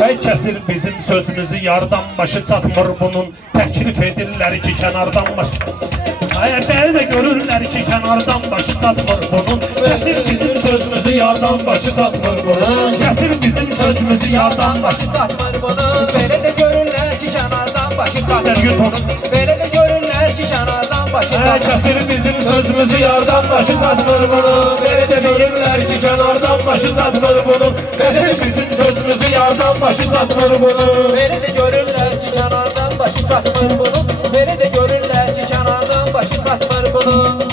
Hey kesir bizim sözümüzü yardan başı çatmır bunun. Teklif edirler ki kenardan başı. Beni de görürler ki kenardan başı çatmır bunun. Kesir bizim sözümüzü yardan başı çatmır bunun. Kesir bizim sözümüzü yardan başı çatmır bunun. Beni de görürler ki kenardan başı çatmır bunun. Beni de görürler ki kenardan başı çatmır. Kesir bizim sözümüzü yardan başı çatmır bunun. Beni de görürler ki kenardan başı çatmır bunun. Kesir bizim sözümüzü yardan başı çatmır bunun. Beni de görürler ki kenardan başı çatmır bunun. Beni de görürler ki kenardan başı çatmır bunun.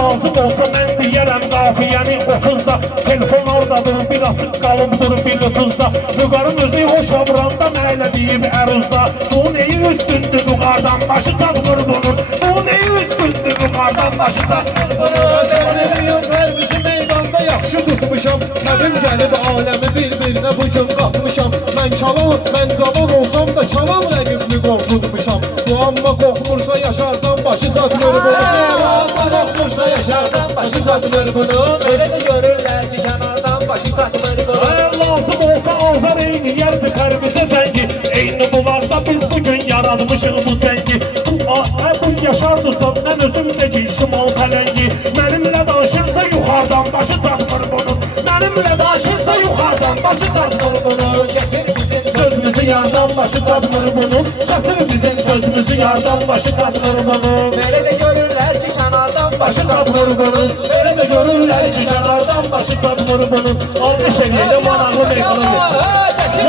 Lazım olsa mən deyərəm qafiyəni 30'da. Telefon oradadır, bir açıq qalıbdır bir 30'da. Vüqarın özü hoş avranda məylə deyib əruzda. Bu neyi üstündür vüqardan başı çatmır bunun. Bu neyi üstündür vüqardan başı çatmır bunun. Sənədiyim pərvisi meydanda yaxşı tutmuşam. Kəbim gəlib aləmi bir-birinə bu gün qatmışam. Mən çalan, mən zaman olsam da çalan rəqibli qorxutmuşam. Bu amma qorxmursa yaşardan başı çatmır bunun. Qorxmursa yaşardan başı çatmır bunun. Öyle de görürlər ki kenardan başı çatmır bunun. Lazım olsa azar eyni yer bir pərvizə zəngi. Eyni bulaqda biz bugün yaratmışıq bu cəngi. Bu yaşardısan mən özümdəki şimal pələngi. Mənimlə danışırsa yuxardan başı çatmır bunun. Mənimlə danışırsa yuxardan başı çatmır bunun. Kesir bizim Sözümüzü yardan başı çatmır bunun. Kesir bizim sözümüzü yardan başı çatmır bunun. Böyle de görürlər ki kenardan başı Başı çatmır bunun. Böyle de görürlər ki kenardan başı çatmır bunun. Almış eliyle manağlı meykanı Kesir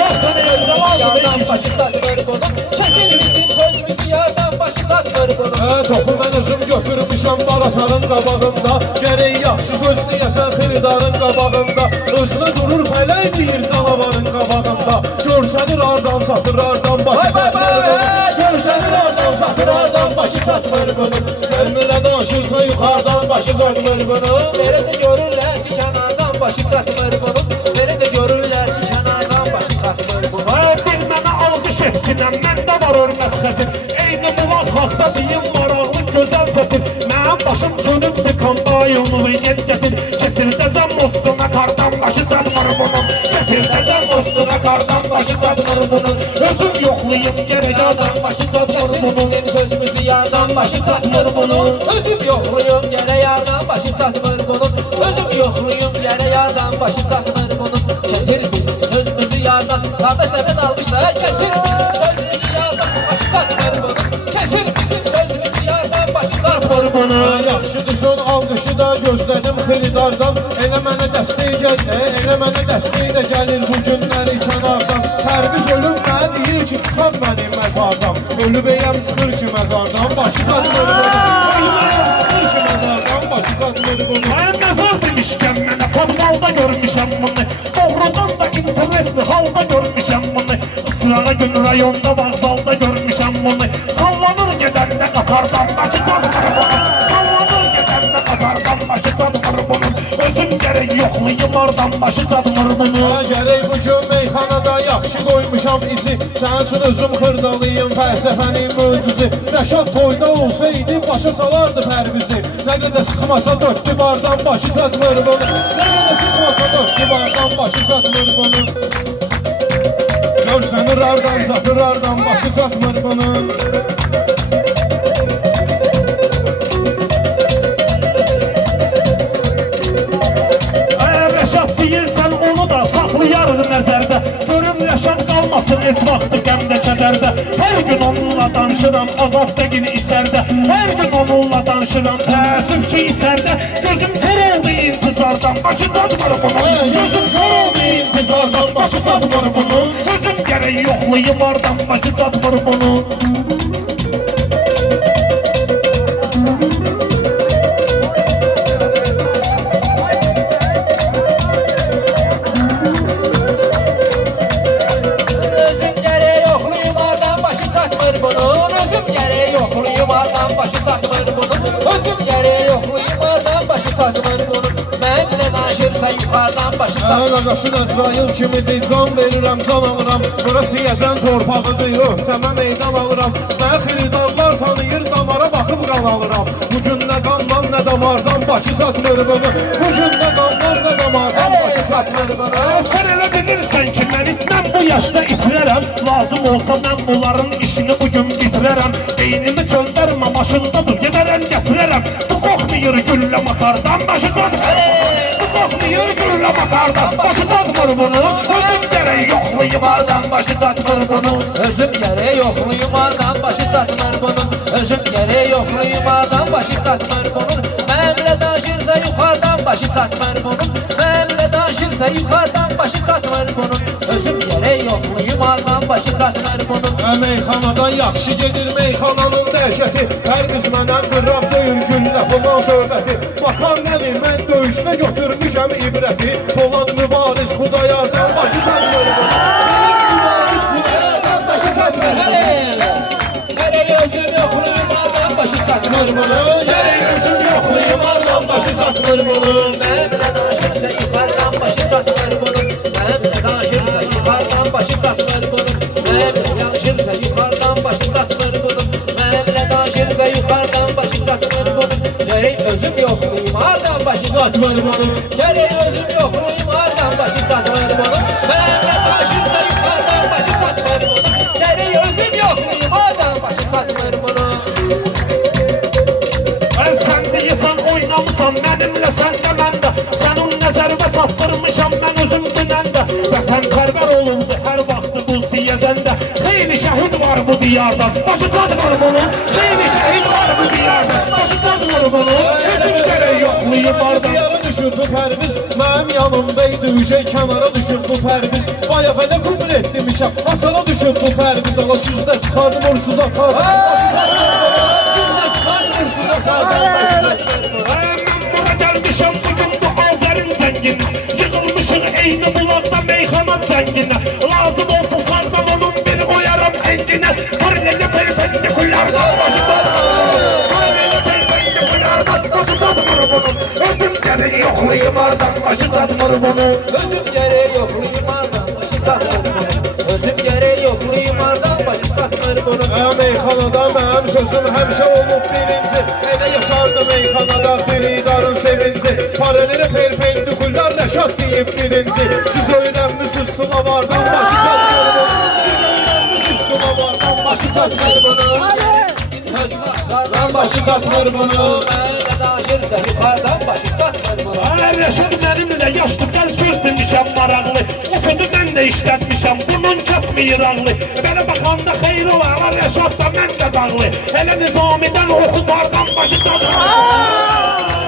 yardan başı çatmır bunun. Kesir bizim sözümüzü yardan başı çatmır bunun. Topu mən özüm götürmüşəm balasanın qabağında. Gərək yaxşı söz deyəsən xiridarın qabağında. Özünə durur pələk deyir canavarın qabağında. Görsənir ardan satır ardan başı çatmır bunun. Görsənir ardan satır ardan başı çatmır bunun. Gəlmirlə danışırsa yuxardan başı çatmır bunun. Böyle de görürlər ki kenardan başı çatmır bunun. Böyle de görürlər ki kenardan başı çatmır bunun. Bir mənə alqış etkinəm, məndə var hörmət xətir. Eyni bulaq haqda deyim maraqlı gözəl sətir. Mənim başım sönübdür kambayonlu yet gətir. Keçirdəcəm mostuna qardan başı çatmır bunun. Keçirdəcəm mostuna qardan başı çatmır bunun. Özüm yoxlayım gərək yardan başı çatmır Kesir bunun. bizim sözümüzü yardan başı çatmır bunun. Özüm yoxluyum yere yardan başı çatmır bunun. Özüm yoxluyum yere yardan başı çatmır bunun. Kesir bizim sözümüzü yardan. Kardeşler ben almışlar. Kesir bizim sözümüzü yardan başı çatmır bunun. Kesir bizim sözümüzü yardan başı çatmır bunun. Yaxşı düşün alqışı da gözlədim xiridardan. Elə mənə dəstək gəldi, elə mənə dəstək də gəlir bu günləri kənardan. Pərviz ölüm mənə deyir ki çıxar mənim məzardan. Ölübəyəm çıxır ki məzardan, başı çatmır bunun. Ölübəyəm çıxır ki məzardan, başı çatmır bunun. Mən məzar demişkən mənə podvalda görmüşəm bunu. Doğrudan da interesli halda görmüşəm bunu. Sırağa gün rayonda vağzalda görmüşəm bunu. Sallanır gedəndə qatardan başı çatmır bunun. Sallanır gedəndə qatardan başı çatmır bunun. Özüm gərək yoxlayım oradan başı çatmır bunun. Gərək bu gün meyxanada yaxşı qoymuşam izi. Sənin üçün özüm xırdalıyım fəlsəfənin möcüzü. Rəşad toyda olsaydı başa salardı pərvizi. Nə qədər sıxmasa dörd divardan başı çatmır bunun. Nə qədər sıxmasa dörd divardan başı çatmır bunun. Görsənir ardan satır ardan başı çatmır bunun. Rəşad deyirsən onu da saxlayarıq nəzərdə. Görüm Rəşad qalmasın heç vaxtı qəmdə kədərdə. Hər gün onunla danışıram azabdəgin içərdə. Hər gün onunla danışıram təəssüf ki içərdə. Gözüm kör oldu intizardan başı çatmır bunun. Gözüm kör oldu intizardan başı çatmır bunun. Özüm gərək yoxlayım oradan başı çatmır bunun. Özüm gərək yoxluyum oradan başı çatmır bunun. bunun Özüm gərək yoxlayım hardan başı çatmır bunun Özüm gərək yoxlayım hardan başı çatmır bunun Mənimlə danışırsa yuxarıdan başı çatmır Qardaşın Əzrail kimidir, can verirəm, can alıram Burası yəzən torpağıdır, öhtəmə meydan alıram Mən xiridarlar tanıyır, damara baxıb qan alıram Bugün nə qandan, nə damardan başı satmır bunu Bugün nə qandan, nə damardan başı satmır bunu Sen elə bilirsən ki, mən bu yaşda itirərəm Lazım olsa mən bunların işini bugün bitirərəm Beynimi çöndərmə, maşındadır, gedərəm, gətirərəm Bu qoxmayır güllə makardan, başı çatmır Bu qoxmayır güllə makardan, başı çatmır bunu Özüm gərək yoxlayım hardan, başı çatmır bunu Özüm gərək yoxlayım hardan başı çatmır bunun Özüm gərək yoxlayım hardan başı çatmır bunun Mənimlə danışırsa yuxarıdan başı çatmır bunun Mənimlə danışırsa yuxarıdan başı çatmır bunun Özüm gərək yoxlayım hardan başı çatmır bunun Meyxanadan yaxşı gedir meyxananın dəhşəti Hər qız mənə qırab döyür güllə falan söhbəti Baxan nədir mən döyüşdə götürmüşəm ibrəti Polad mübariz Xudayardan başı çatmır bunu Mübariz Xudayardan başı çatmır bunu Gərək özüm yoxlayım hardan başı çatmır bunu Gərək özüm yoxlayım hardan, başı çatmır bunu Mənimlə danışırsa yuxarıdan başı çatmır bunun Mənimlə danışırsa yuxarıdan başı çatmır bunun Mənimlə danışırsa yuxarıdan başı çatmır bunun Mənimlə danışırsa yuxarıdan başı çatmır bunun Gərək özüm yoxlayım hardan başı çatmır bunun Gərək özüm yoxlayım hardan başı çatmır bunun Mənimlə danışırsa yuxarıdan başı çatmır bunun Gərək özüm yoxlayım hardan başı çatmır bunun Sen deyirsən oynamısan mənimlə sən də məndə Sənin nəzərimə çatdırmışam mən özüm dünəndə Vətənpərvər olurdu hər vaxtı bu siyəzəndə Xeyli şəhid var bu diyardan, başı çatmır bunun Xeyli şəhid var bu diyardan, başı çatmır bunun Özüm gərək yoxlayım hardan Yara düşür bu pərviz Mənim yanımdaydı ücey kənara düşür bu pərviz Bayaq elə kubur etdimişəm Asara düşür bu pərviz Ala süzdə çıxardım orsuz atardım Sizlə çıxardım siz açardan başı çatmır bunun Mən bura gəlmişəm bugün bu Azərin zənginə Yığılmışıq eyni bulaqda meyxana zənginə Lazım olsa sağdan onun bir qoyaram enginə Paraleli perpendikulardan başı çatmır Paraleli perpendikulardan başı çatmır bunun Özüm gərək yoxlayım hardan, başı çatmır bunun Özüm gərək yoxlayım hardan başı çatmır bunun Özüm gərək yoxlayım hardan başı çatmır bunun Meyxanada mənim sözüm həmişə olub birinci Elə yaşardı meyxanada xiridarın sevinci Paraleli perpendikullar nəşat deyib birinci Siz öyrənmişsiniz sılavardan başı çatmır bunun Siz öyrənmişsiniz sılavardan başı çatmır bunun Özüm açardan başı çatmır bunun Mənimlə danışırsa yuxarıdan başı çatmır bunun Ay Rəşad mənimlə yaşlı gəl söz demişəm maraqlı O sözü mən də işlətmişəm bunun kəsməyir ağlı Belə baxanda xeyri olar Rəşad da mən də dağlı Elə Nizamidən oxudardan başı çatmır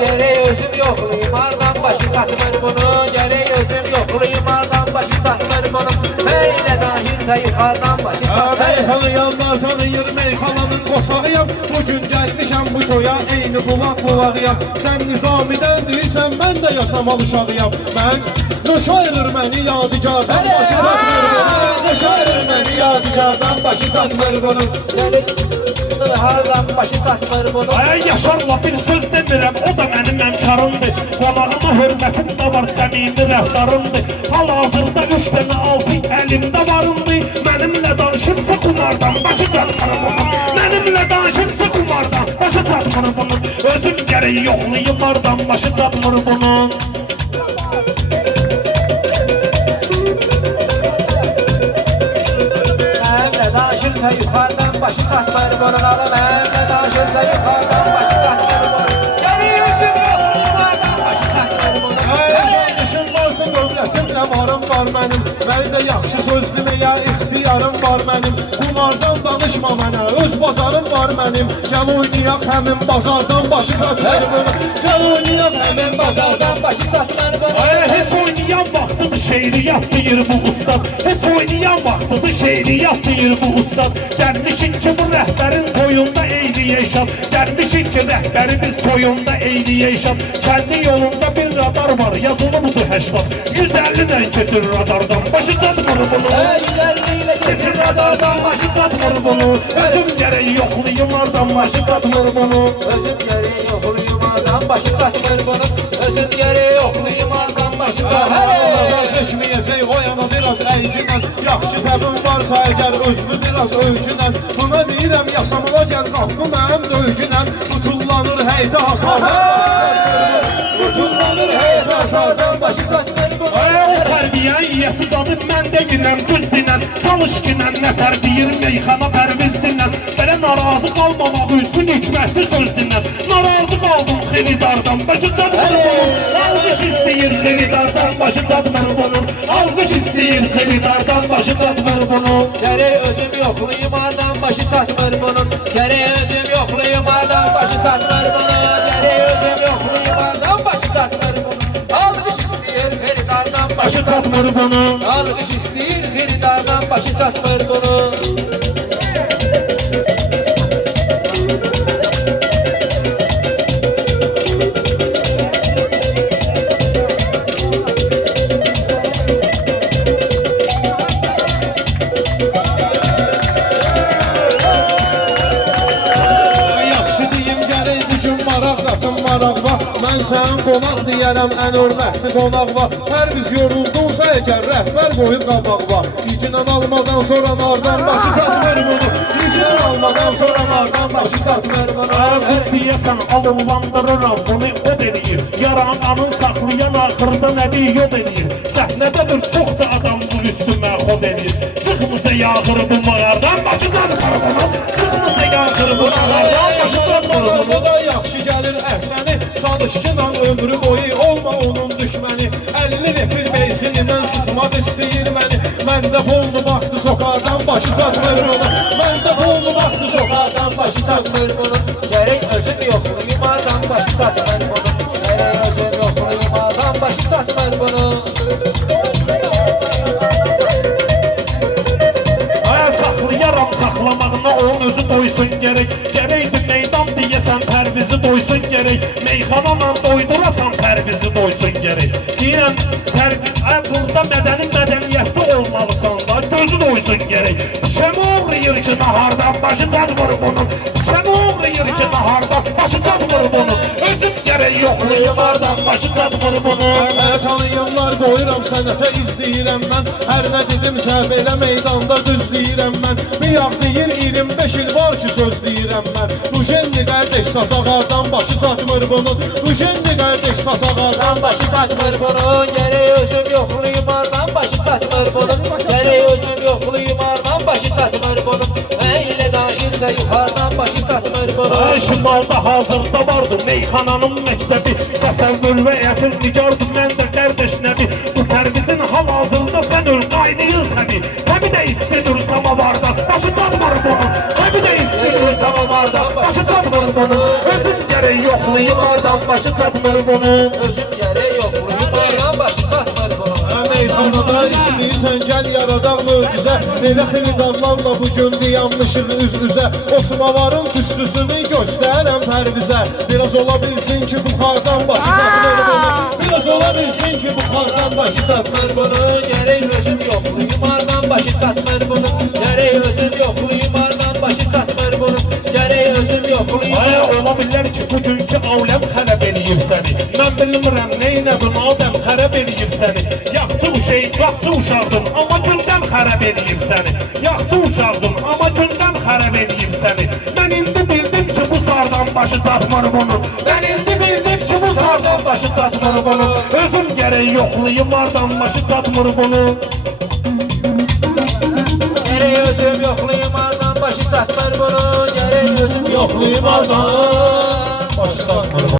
Gərək özüm yoxlayım hardan başı çatmır bunun Gərək özüm yoxlayım hardan başı çatmır bunun Mənimlə danışırsa yuxarıdan başı çatmır Meyxanı yanlar tanıyır meyxananın qosağıyam Bugün gəlmişəm bu toya eyni bulaq bulağıyam Sən Nizamidən deyirsən mən də yasamal uşağıyam Mən nöşayırır məni yadigardan başı çatmır bunun Nöşayırır məni yadigardan başı çatmır bunun Hardan başı çatmır bunun Ay Yaşarla bir söz demirəm o da mənim əmkarımdır Qonağıma hörmətim də var səmimi rəftarımdır Hal-hazırda 3 dənə altın əlimdə varımdır Mənimlə danışırsa kumardan başı çatmır bunun Mənimlə danışırsa kumardan başı çatmır bunun Özüm gərək yoxlayım hardan başı çatmır bunun Mənimlə danışırsa yuxarıdan başı çatmır bunun Mənimlə danışırsa yuxarıdan başı çatmır bunun Gərək özüm yoxlayım hardan başı çatmır bunun Düşün varsa dövlətimlə varım var mənim Məndə yaxşı söz deməyə ixtiyarım var mənim Kumardan danışma mənə, öz bazarım var mənim Gəl oynayaq həmin bazardan başı çatmır bunu Gəl oynayaq Həmin bazardan başı çatmır bunun Ay heç oynayan vaxtıdır şeiriyyat deyir bu ustad Heç oynayan vaxtıdır vaxtıdır şeiriyyat deyir bu ustad. Gəlmişik ki bu rəhbərin toyunda eyliyək şad. Gəlmişik ki rəhbərimiz toyunda eyliyək şad. Kəndi yolunda bir radar var, yazılıbıdır 80. 150 ilə keçir radardan, başı çatmır bunu. 150 ilə keçir radardan, başı çatmır bunu. Özüm gərək yoxlayım ardan, başı çatmır bunu. Özüm gərək yoxlayım ardan, başı çatmır bunu. Özüm gərək yoxlayım ardan, başı çatmır bunu. Seçməyəcək o yana biraz əycinən. Yaxşı təbin varsa əgər özlü biraz övgünən. Buna deyirəm yaşamağa gəl qapı mənim dövgünən. Tutullanır həydə hasardan, Tutullanır həyətə aşağıdan, başı çatmır bunu. O tərbiyə yiyəsiz adı mən də girəm düz dinən. Çalış ginən nə tərbiyir meyxana pərviz dinən. Belə narazı qalmamaq üçün hikmətli söz dinən. Narazı qaldım xiridardan, başı çatmır bunun. Alqış istəyir xiridardan, başı çatmır bunun. Alqış istəyir xiridardan, başı çatmır bunun. Gərək özüm yoxlayım ardan, başı çatmır bunun. Gərək özüm yoxlayım ardan, başı çatmır bunun. Gərək özüm yoxlayım ardan, başı çatmır bunun. Alqış istəyir xiridardan, Başı çatmır bunun. Alqış istəyir xiridardan, başı çatmır bunun. yaxşı deyim gərək bu gün maraq qatın maraq var. Mən sənin qonaq deyərəm ən hörmətli qonaq var. Hər biz yoruldunsa əgər rəhbər qoyub qabaq var. İcindən almadan sonra nardan başı satmır bunu. İcindən almadan sonra nardan başı satmır bunu. Artıq deyəsən alınlandırıram bunu od eləyir. Yarananın saxlayan axırda nədir yod eləyir. Səhnədədir çoxdur adam bu üstümə xod eləyir. Çıxmıca yağır bu mağardan, başı çatmır bunu. Çıxmıca yağır bu mağardan, başı çatmır bunu. Bu da yaxşı gəlir əhsəni. Çalışqınan ömrü boyu olma onun düşməni. 50 litr benzinindən sıxmaq istəyir məni. Məndə polnu baxdı sokardan başı satmır bunu. Məndə polnu baxdı sokardan başı satmır bunu. Gərək özüm yoxlayım ardan, başı çatmır bunu. Gərək özüm yoxlayım ardan, başı çatmır bunu. Aya saxlayaram saxlamağına onun özü doysun gərək. Gərəkdir meydan deyəsən pərvizi doysun gərək. Meyxananla doydurasan pərvizi doysun gərək. Deyirəm burada mədəniyyətli olmalısan da gözü doysun gərək. Şəmi oğrayır ki nahardan, başı çatmır bunun. Şəmi oğrayır ki nahardan, başı çatmır bunun. Özüm gərək yoxlayım ardan, başı çatmır bunun. Mənə tanıyanlar qoyuram sənətə izləyirəm mən. Hər nə dedimsə belə meydanda düzləyirəm mən. Bir yağ deyir 25 il var ki söz deyirəm mən. Bu jendi qardeş sazağardan başı çatmır bunun. Bu jendi qardeş sazağardan Başı çatmır bunun, gərək özüm yoxlayım ardan, başı çatmır bunun. Gərək özüm yoxlayım ardan, başı çatmır bunun. Elə danışırsa yuxardan, başı çatmır bunun. Şimalda hazırda vardı meyxananın məktəbi. Təsəvvür və ətir nigardı mən də qardeş nəbi. Bu pərvizin hal-hazırda sən öl qaynayır təbi. Təbi də istidur samavarda, başı çatmır bunun. Təbi də istidur samavarda, başı çatmır bunun. Özüm gərək yoxlayım ardan, başı çatmır bunun. Özüm gərək yoxlayım ardan, başı çatmır bunun. Meyxanada istəyirsən gəl yaradaq möcüzə. Elə xiridarlarla bu gün dayanmışıq üz-üzə. Osmavarın tüstüsünü göstərəm pərvizə. Biraz ola bilsin ki buxardan başı satmır bunu. Biraz ola bilsin ki buxardan başı satmır bunu. Gərək özüm yoxlayım ardan, başı çatmır bunun. Gərək özüm yoxlayım ardan, başı çatmır bunun. Gərək özüm yoxlayım. Aya ola bilər ki bugünkü aləm xərəb eləyib səni. Mən bilmirəm neynədin adəm xərəb eləyib səni. Yaxşı uşaqdın amma gündən xərəb eləyib səni. Yaxşı uşaqdın amma gündən xərəb eləyib səni. Mən indi bildim ki bu sardan başı çatmır bunun. Mən indi bildim ki bu sardan başı çatmır bunun. Özüm gərək yoxlayım ardan, başı çatmır bunun. Gərək özüm yoxlayım ardan, başı çatmır bunun. Gərək özüm Yoxlayım ardan